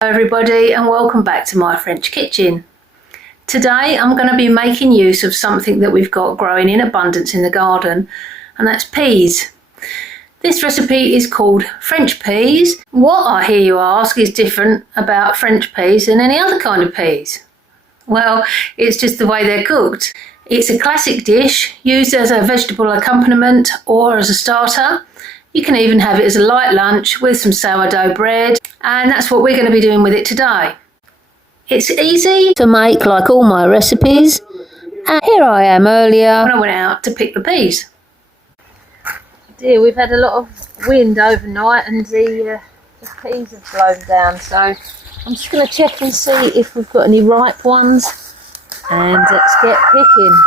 Hello everybody and welcome back to my French kitchen. Today I'm going to be making use of something that we've got growing in abundance in the garden, and that's peas. This recipe is called French peas. What, I hear you ask, is different about French peas than any other kind of peas? Well, it's just the way they're cooked. It's a classic dish used as a vegetable accompaniment or as a starter. You can even have it as a light lunch with some sourdough bread, and that's what we're going to be doing with it today. It's easy to make like all my recipes, and here I am earlier when I went out to pick the peas. Dear, we've had a lot of wind overnight and the peas have blown down, so I'm just going to check and see if we've got any ripe ones, and let's get picking.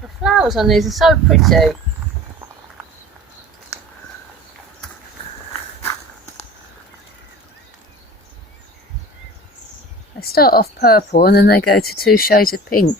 The flowers on these are so pretty. They start off purple and then they go to 2 shades of pink.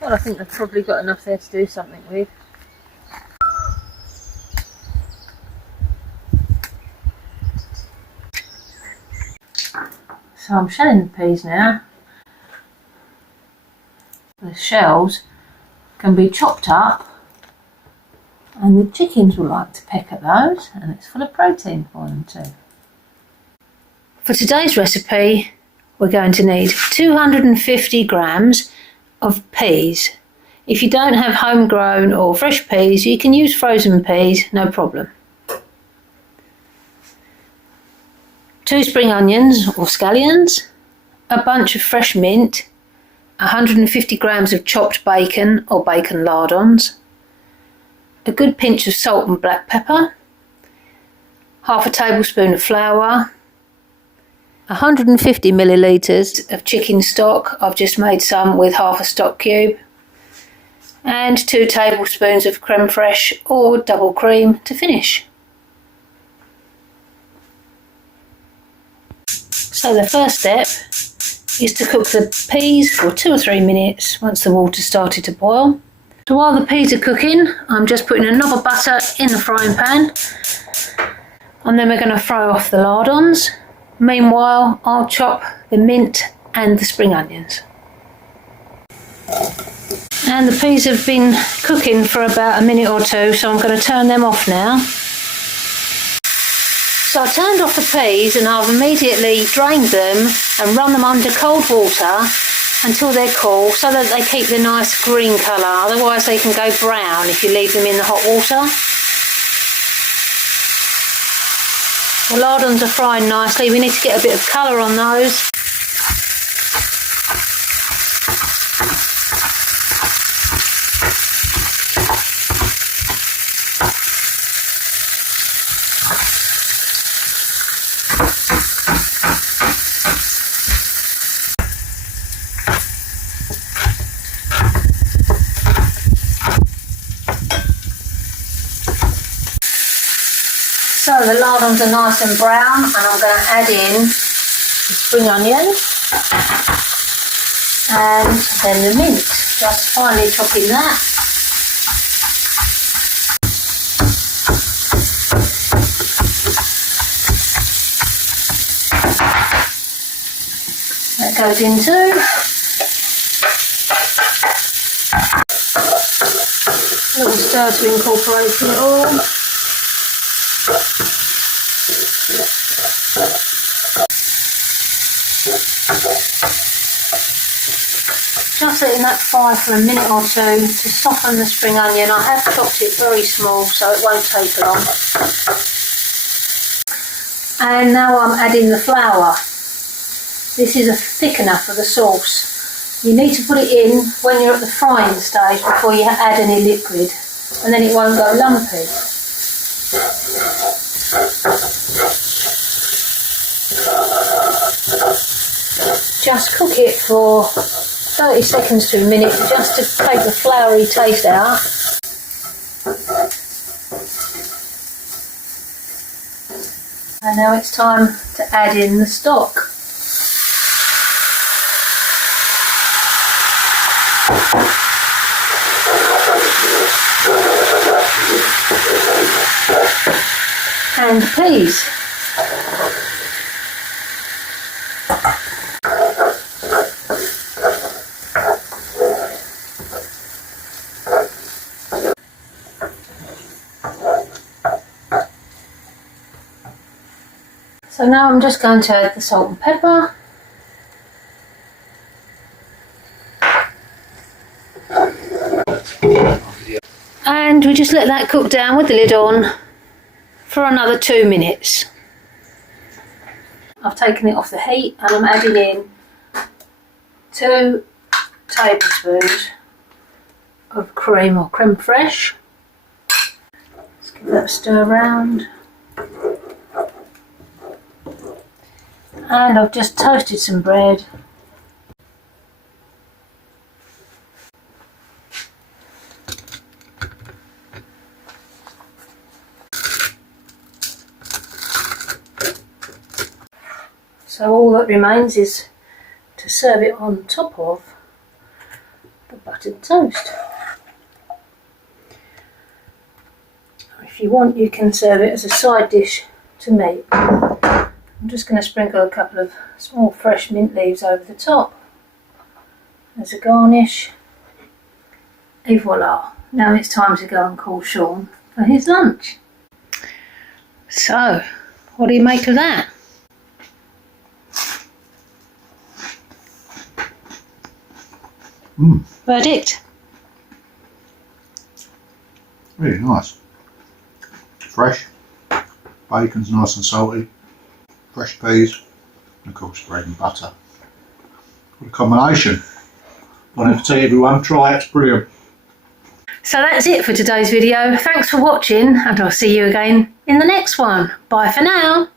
Well, I think they've probably got enough there to do something with. So I'm shelling the peas now. The shells can be chopped up, and the chickens will like to peck at those, and it's full of protein for them too. For today's recipe, we're going to need 250 grams of peas. If you don't have homegrown or fresh peas, you can use frozen peas, no problem. 2 spring onions or scallions, a bunch of fresh mint, 150 grams of chopped bacon or bacon lardons, a good pinch of salt and black pepper, half a tablespoon of flour, 150 millilitres of chicken stock. I've just made some with half a stock cube, and 2 tablespoons of creme fraiche or double cream to finish. So the first step is to cook the peas for 2 or 3 minutes once the water started to boil. So while the peas are cooking, I'm just putting a knob of butter in the frying pan, and then we're going to fry off the lardons. Meanwhile, I'll chop the mint and the spring onions. And the peas have been cooking for about a minute or 2, so I'm going to turn them off now. So I turned off the peas and I've immediately drained them and run them under cold water until they're cool, so that they keep the nice green colour. Otherwise they can go brown if you leave them in the hot water. The lardons are frying nicely. We need to get a bit of colour on those. So the lardons are nice and brown, and I'm going to add in the spring onion and then the mint, just finely chopping that. That goes in too. A little stir to incorporate it all. Just letting that fry for a minute or two to soften the spring onion. I have chopped it very small so it won't take long. And now I'm adding the flour. This is thick enough for the sauce. You need to put it in when you're at the frying stage before you add any liquid, and then it won't go lumpy. Just cook it for 30 seconds to a minute just to take the floury taste out. And now it's time to add in the stock. And peas. So now I'm just going to add the salt and pepper. And we just let that cook down with the lid on for another 2 minutes. I've taken it off the heat and I'm adding in 2 tablespoons of cream or creme fraiche. Let's give that a stir around. And I've just toasted some bread. So all that remains is to serve it on top of the buttered toast. If you want, you can serve it as a side dish to meat. I'm just going to sprinkle a couple of small fresh mint leaves over the top as a garnish. Et voila! Now it's time to go and call Sean for his lunch. So, what do you make of that? Verdict? Really nice. Fresh. Bacon's nice and salty. Fresh peas. And of course bread and butter. What a combination. Bon appetit everyone. Try it. It's brilliant. So that's it for today's video. Thanks for watching and I'll see you again in the next one. Bye for now.